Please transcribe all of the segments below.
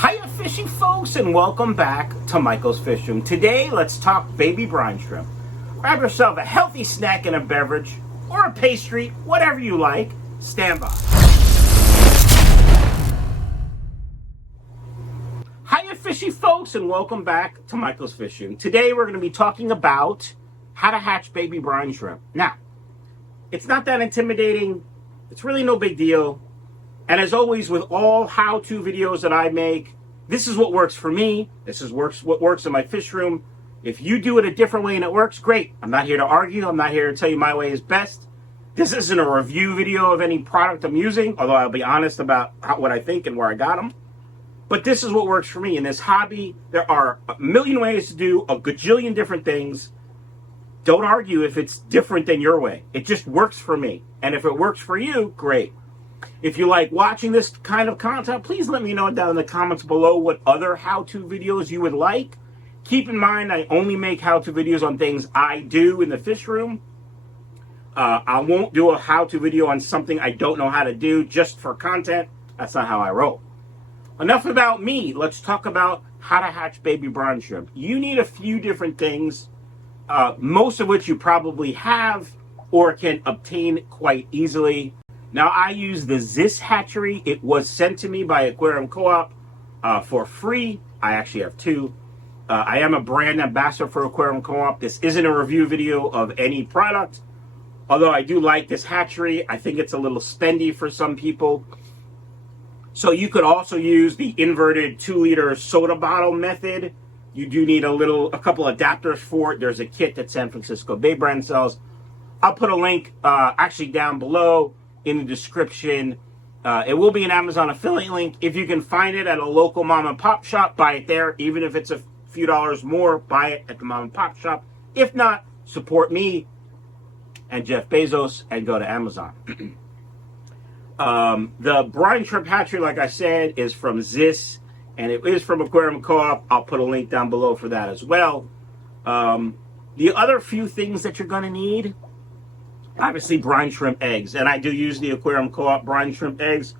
Hiya fishing folks, and welcome back to Michael's Fish Room. Today let's talk baby brine shrimp. Grab yourself a healthy snack and a beverage, or a pastry, whatever you like. Stand by. Hiya fishy folks, and welcome back to Michael's Fish Room. Today we're going to be talking about how to hatch baby brine shrimp. Now, it's not that intimidating. It's really no big deal. And as always, with all how-to videos that I make, this is what works for me. This is what works in my fish room. If you do it a different way and it works, great. I'm not here to argue. I'm not here to tell you my way is best. This isn't a review video of any product I'm using, although I'll be honest about what I think and where I got them. But this is what works for me. In this hobby, there are a million ways to do a gajillion different things. Don't argue if it's different than your way. It just works for me. And if it works for you, great. If you like watching this kind of content, please let me know down in the comments below what other how-to videos you would like. Keep in mind, I only make how-to videos on things I do in the fish room. I won't do a how-to video on something I don't know how to do just for content. That's not how I roll. Enough about me. Let's talk about how to hatch baby brine shrimp. You need a few different things, most of which you probably have or can obtain quite easily. Now, I use the Ziss hatchery. It was sent to me by Aquarium Co Op for free. I actually have two. I am a brand ambassador for Aquarium Co Op. This isn't a review video of any product, although I do like this hatchery. I think it's a little spendy for some people. So you could also use the inverted 2-liter soda bottle method. You do need a couple adapters for it. There's a kit that San Francisco Bay brand sells. I'll put a link actually down below in the description. It will be an Amazon affiliate link. If you can find it at a local mom and pop shop, buy it there. Even if it's a few dollars more, buy it at the mom and pop shop. If not, support me and Jeff Bezos and go to Amazon. The brine shrimp hatchery, like I said, is from Ziss, and it is from Aquarium Co Op. I'll put a link down below for that as well. The other few things that you're going to need, obviously brine shrimp eggs, and I do use the Aquarium Co Op brine shrimp eggs.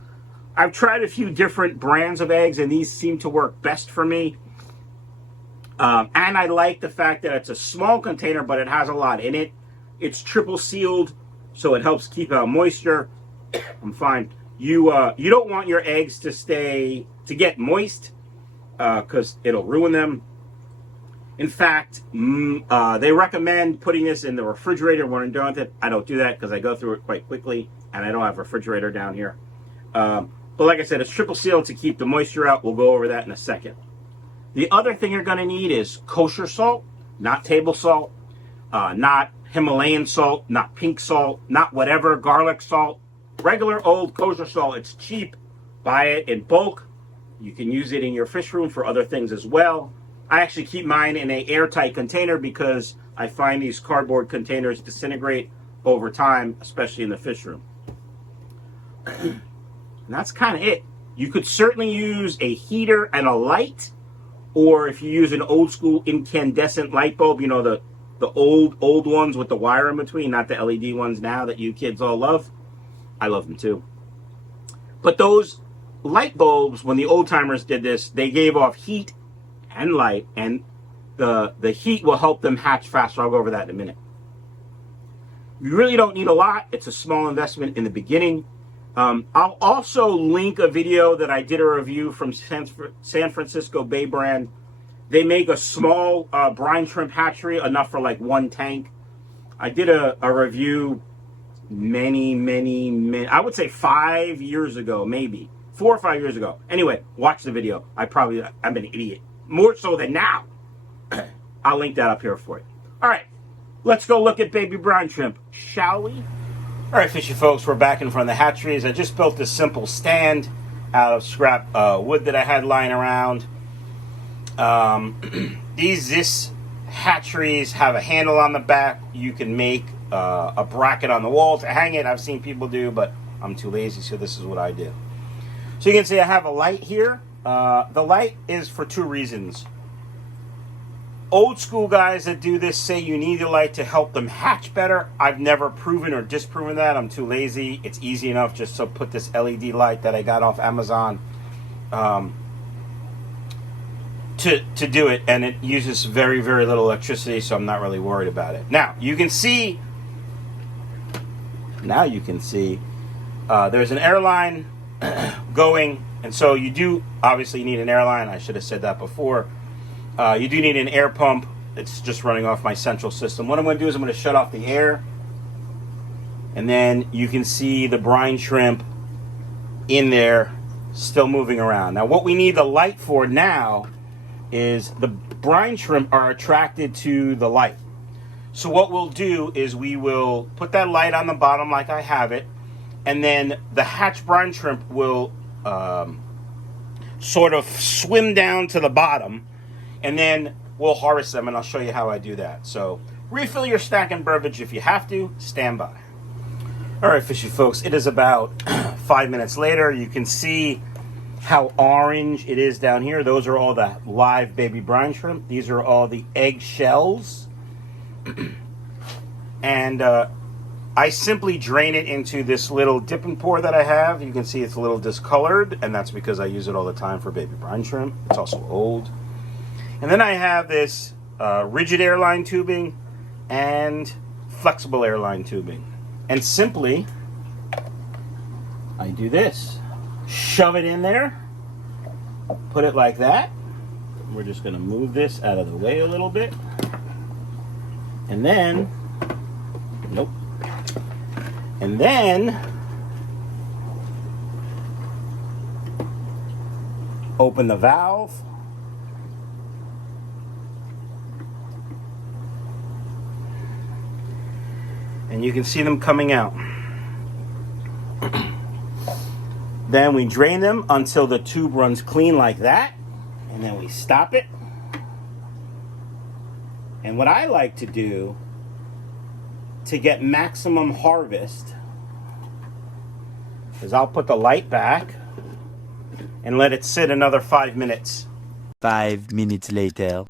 I've tried a few different brands of eggs, and these seem to work best for me. And I like the fact that it's a small container, but it has a lot in it. It's triple sealed, so it helps keep out moisture. I'm fine. You don't want your eggs to get moist, because it'll ruin them. In fact, they recommend putting this in the refrigerator when I'm done with it. I don't do that because I go through it quite quickly, and I don't have a refrigerator down here. But like I said, it's triple sealed to keep the moisture out. We'll go over that in a second. The other thing you're going to need is kosher salt, not table salt, not Himalayan salt, not pink salt, not whatever, garlic salt. Regular old kosher salt. It's cheap. Buy it in bulk. You can use it in your fish room for other things as well. I actually keep mine in an airtight container because I find these cardboard containers disintegrate over time, especially in the fish room. And that's kind of it. You could certainly use a heater and a light, or if you use an old school incandescent light bulb, you know, the old ones with the wire in between, not the LED ones now that you kids all love. I love them too. But those light bulbs, when the old timers did this, they gave off heat and light, and the heat will help them hatch faster. I'll go over that in a minute. You really don't need a lot. It's a small investment in the beginning. I'll also link a video that I did a review from San Francisco Bay brand. They make a small brine shrimp hatchery, enough for like one tank. I did a review many, I would say 5 years ago, maybe 4 or 5 years ago. Anyway, watch the video. I'm an idiot. More so than now. I'll link that up here for you. All right, let's go look at baby brine shrimp, shall we? All right, fishy folks, we're back in front of the hatcheries. I just built this simple stand out of scrap wood that I had lying around. These Ziss hatcheries have a handle on the back. You can make a bracket on the wall to hang it. I've seen people do, but I'm too lazy, so this is what I do. So you can see I have a light here. The light is for two reasons. Old school guys that do this say you need the light to help them hatch better. I've never proven or disproven that. I'm too lazy. It's easy enough just to put this LED light that I got off Amazon. to do it, and it uses very, very little electricity, so I'm not really worried about it. Now you can see there's an Airline going, and so you do obviously need an Airline. I should have said that before. You do need an air pump. It's just running off my central system. What I'm going to do is I'm going to shut off the air, and then you can see the brine shrimp in there still moving around. Now what we need the light for now is the brine shrimp are attracted to the light. So what we'll do is we will put that light on the bottom like I have it, and then the hatch brine shrimp will sort of swim down to the bottom, and then we'll harvest them, and I'll show you how I do that. So refill your stack and burbage if you have to. Stand by. All right, fishy folks, it is about 5 minutes later. You can see how orange it is down here. Those are all the live baby brine shrimp. These are all the egg shells. And I simply drain it into this little dip and pour that I have. You can see it's a little discolored, and that's because I use it all the time for baby brine shrimp. It's also old. And then I have this rigid Airline tubing and flexible Airline tubing. And simply, I do this. Shove it in there. Put it like that. We're just going to move this out of the way a little bit. And then, nope. And then, open the valve. And you can see them coming out. Then we drain them until the tube runs clean like that. And then we stop it. And what I like to do to get maximum harvest is I'll put the light back and let it sit another 5 minutes. 5 minutes later.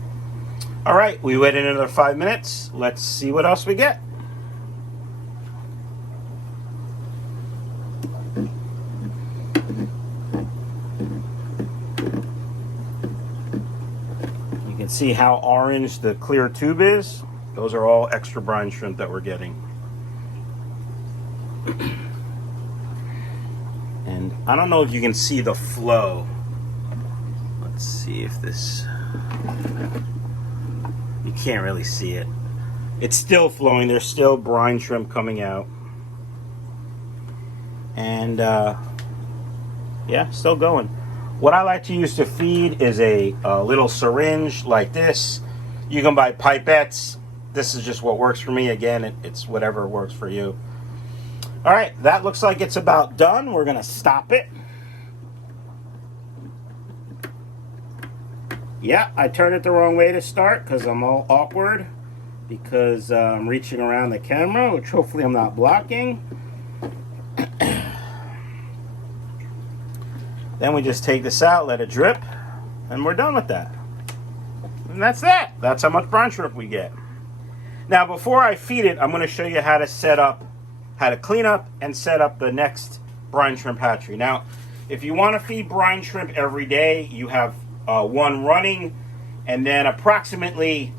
All right, we waited another 5 minutes. Let's see what else we get. See how orange the clear tube is? Those are all extra brine shrimp that we're getting. And I don't know if you can see the flow. Let's see if this... You can't really see it. It's still flowing. There's still brine shrimp coming out. And yeah, still going. What I like to use to feed is a little syringe like this. You can buy pipettes. This is just what works for me. Again, it's whatever works for you. All right, that looks like it's about done. We're gonna stop it. Yeah, I turned it the wrong way to start because I'm all awkward because I'm reaching around the camera, which hopefully I'm not blocking. Then we just take this out, let it drip, and we're done with that. And that's that. That's how much brine shrimp we get. Now, before I feed it, I'm going to show you how to clean up and set up the next brine shrimp hatchery. Now, if you want to feed brine shrimp every day, you have one running, and then approximately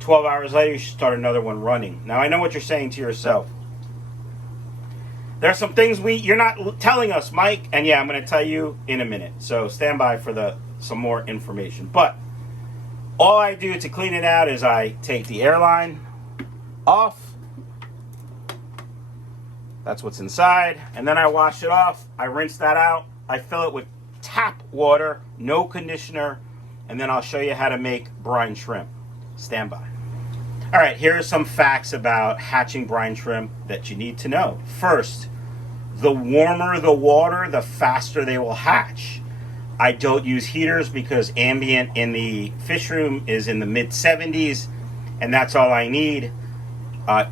12 hours later, you should start another one running. Now, I know what you're saying to yourself. There's some things you're not telling us, Mike, and yeah, I'm going to tell you in a minute. So stand by for some more information. But all I do to clean it out is I take the Airline off. That's what's inside. And then I wash it off. I rinse that out. I fill it with tap water, no conditioner, and then I'll show you how to make brine shrimp. Stand by. All right, here are some facts about hatching brine shrimp that you need to know. First, the warmer the water, the faster they will hatch. I don't use heaters because ambient in the fish room is in the mid-70s, and that's all I need.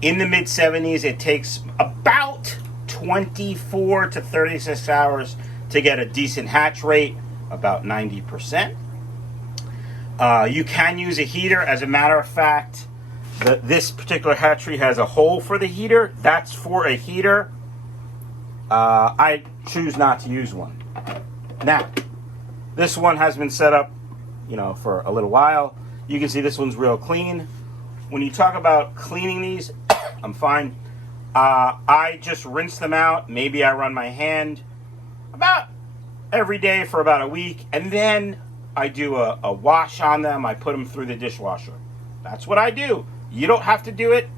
In the mid-70s, it takes about 24 to 36 hours to get a decent hatch rate, about 90%. You can use a heater. As a matter of fact, this particular hatchery has a hole for the heater. That's for a heater. I choose not to use one. Now, this one has been set up you know, for a little while. You can see this one's real clean. When you talk about cleaning these, I'm fine. I just rinse them out. Maybe I run my hand about every day for about a week, and then I do a wash on them. I put them through the dishwasher. That's what I do. You don't have to do it.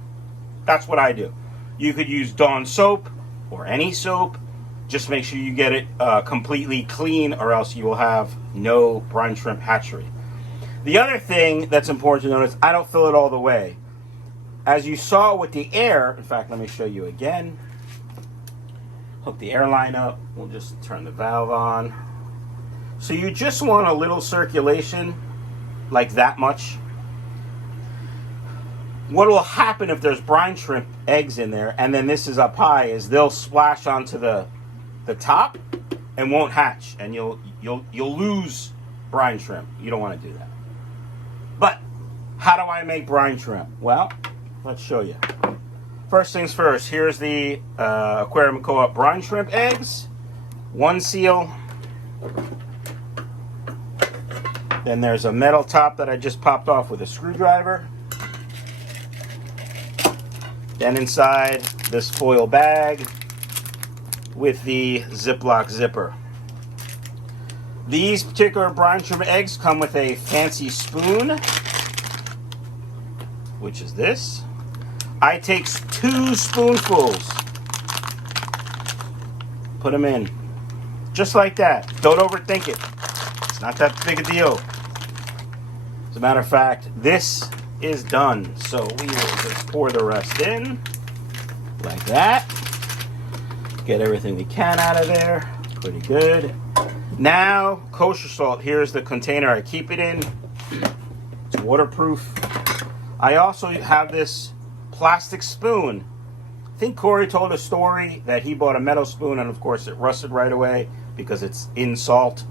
That's what I do. You could use Dawn soap or any soap. Just make sure you get it completely clean, or else you will have no brine shrimp hatchery. The other thing that's important to notice, I don't fill it all the way. As you saw with the air, in fact, let me show you again. Hook the airline up. We'll just turn the valve on. So you just want a little circulation, like that much. What will happen if there's brine shrimp eggs in there, and then this is up high, is they'll splash onto the top and won't hatch, and you'll lose brine shrimp. You don't want to do that. But how do I make brine shrimp? Well, let's show you. First things first, here's the Aquarium Co Op brine shrimp eggs. One seal. Then there's a metal top that I just popped off with a screwdriver. Then inside this foil bag with the Ziploc zipper. These particular brine shrimp eggs come with a fancy spoon, which is this. I take 2 spoonfuls, put them in, just like that. Don't overthink it. It's not that big a deal. As a matter of fact, this is done. So we will just pour the rest in, like that. Get everything we can out of there. Pretty good. Now, kosher salt. Here's the container I keep it in. It's waterproof. I also have this plastic spoon. I think Corey told a story that he bought a metal spoon, and of course it rusted right away because it's in salt.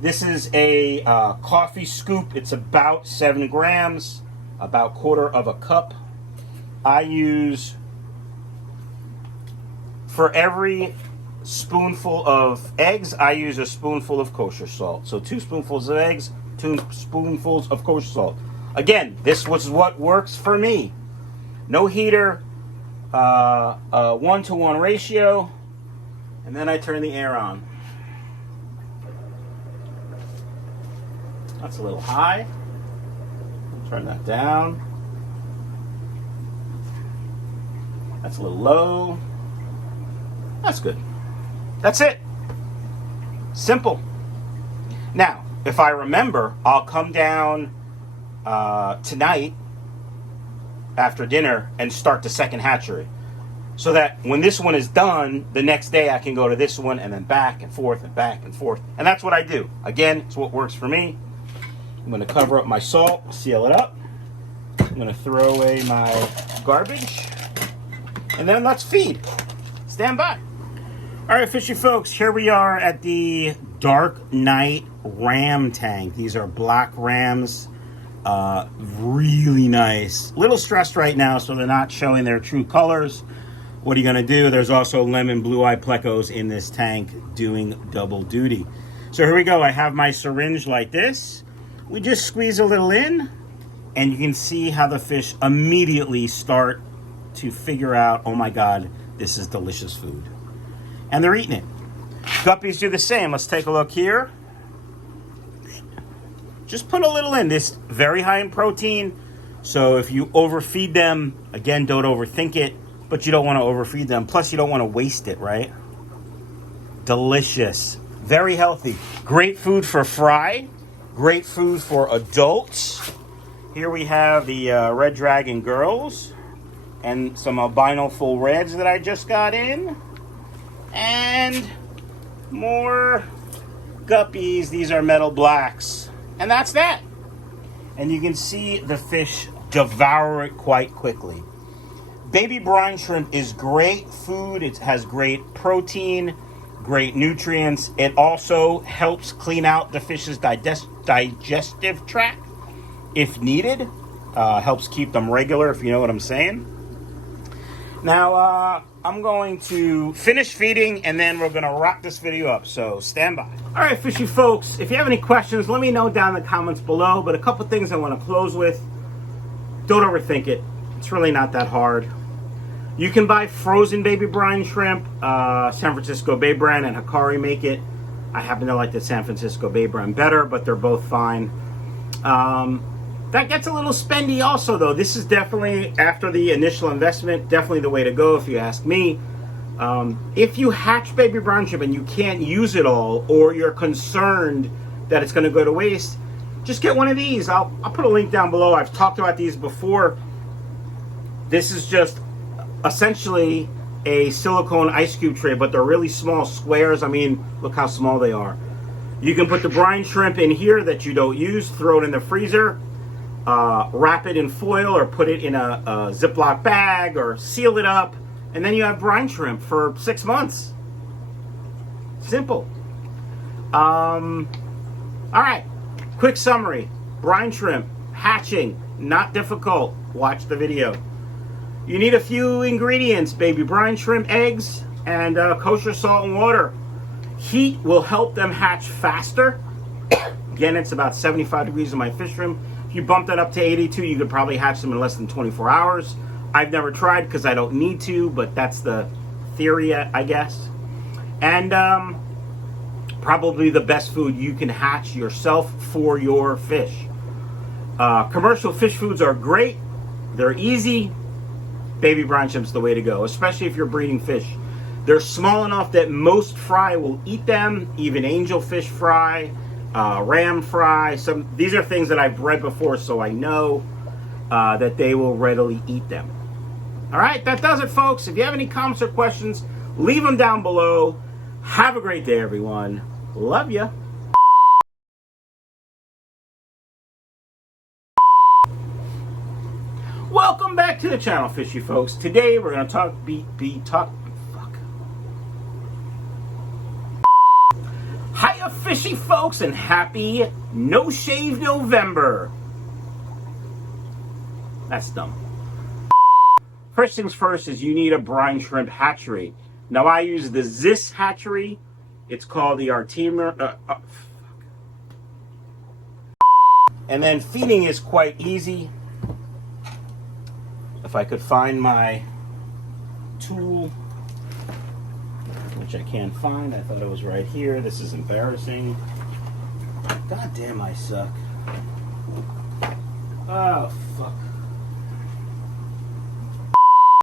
This is a coffee scoop. It's about 7 grams, about 1/4 cup. I use, for every spoonful of eggs, I use a spoonful of kosher salt. So 2 spoonfuls of eggs, 2 spoonfuls of kosher salt. Again, this was what works for me. No heater, 1-to-1 ratio, and then I turn the air on. That's a little high. Turn that down. That's a little low. That's good. That's it. Simple. Now, if I remember, I'll come down tonight after dinner and start the second hatchery, so that when this one is done, the next day I can go to this one and then back and forth and back and forth. And that's what I do. Again, it's what works for me. I'm going to cover up my salt, seal it up. I'm going to throw away my garbage, and then let's feed. Stand by. All right, fishy folks, here we are at the Dark Night ram tank. These are black rams. Really nice. Little stressed right now, so they're not showing their true colors. What are you going to do? There's also lemon blue-eye plecos in this tank doing double duty. So here we go. I have my syringe like this. We just squeeze a little in, and you can see how the fish immediately start to figure out, oh my God, this is delicious food. And they're eating it. Guppies do the same. Let's take a look here. Just put a little in. This very high in protein, so if you overfeed them, again, don't overthink it, but you don't want to overfeed them. Plus, you don't want to waste it, right? Delicious. Very healthy. Great food for fry. Great food for adults. Here we have the Red Dragon girls and some albino full reds that I just got in. And more guppies. These are metal blacks. And that's that. And you can see the fish devour it quite quickly. Baby brine shrimp is great food. It has great protein, great nutrients. It also helps clean out the fish's digestive tract if needed. Helps keep them regular, if you know what I'm saying. Now, I'm going to finish feeding and then we're going to wrap this video up. So stand by. All right, fishy folks, if you have any questions, let me know down in the comments below. But a couple things I want to close with. Don't overthink it. It's really not that hard. You can buy frozen baby brine shrimp. San Francisco Bay brand and Hatchery make it. I happen to like the San Francisco Bay brand better, but they're both fine. That gets a little spendy also, though. This is definitely, after the initial investment, definitely the way to go if you ask me. If you hatch baby brine shrimp and you can't use it all, or you're concerned that it's going to go to waste, just get one of these. I'll put a link down below. I've talked about these before. This is just essentially a silicone ice cube tray, but they're really small squares. I mean, look how small they are. You can put the brine shrimp in here that you don't use, throw it in the freezer, wrap it in foil or put it in a Ziploc bag or seal it up, and then you have brine shrimp for 6 months. Simple. All right, quick summary. Brine shrimp, hatching, not difficult. Watch the video. You need a few ingredients: baby brine shrimp, eggs, and kosher salt and water. Heat will help them hatch faster. Again, it's about 75 degrees in my fish room. If you bump that up to 82, you could probably hatch them in less than 24 hours. I've never tried because I don't need to, but that's the theory, I guess. And probably the best food you can hatch yourself for your fish. Commercial fish foods are great. They're easy. Baby brine shrimp's the way to go, especially if you're breeding fish. They're small enough that most fry will eat them, even angelfish fry, ram fry. These are things that I've bred before, so I know that they will readily eat them. All right, that does it, folks. If you have any comments or questions, leave them down below. Have a great day, everyone. Love ya. Welcome back to the channel, fishy folks. Today we're going to talk Hiya, fishy folks, and happy No Shave November. That's dumb. First things first is you need a brine shrimp hatchery. Now I use the Ziss hatchery. It's called the Artemer. And then feeding is quite easy. If I could find my tool, which I can't find. I thought it was right here. This is embarrassing. God damn, I suck. Oh, fuck.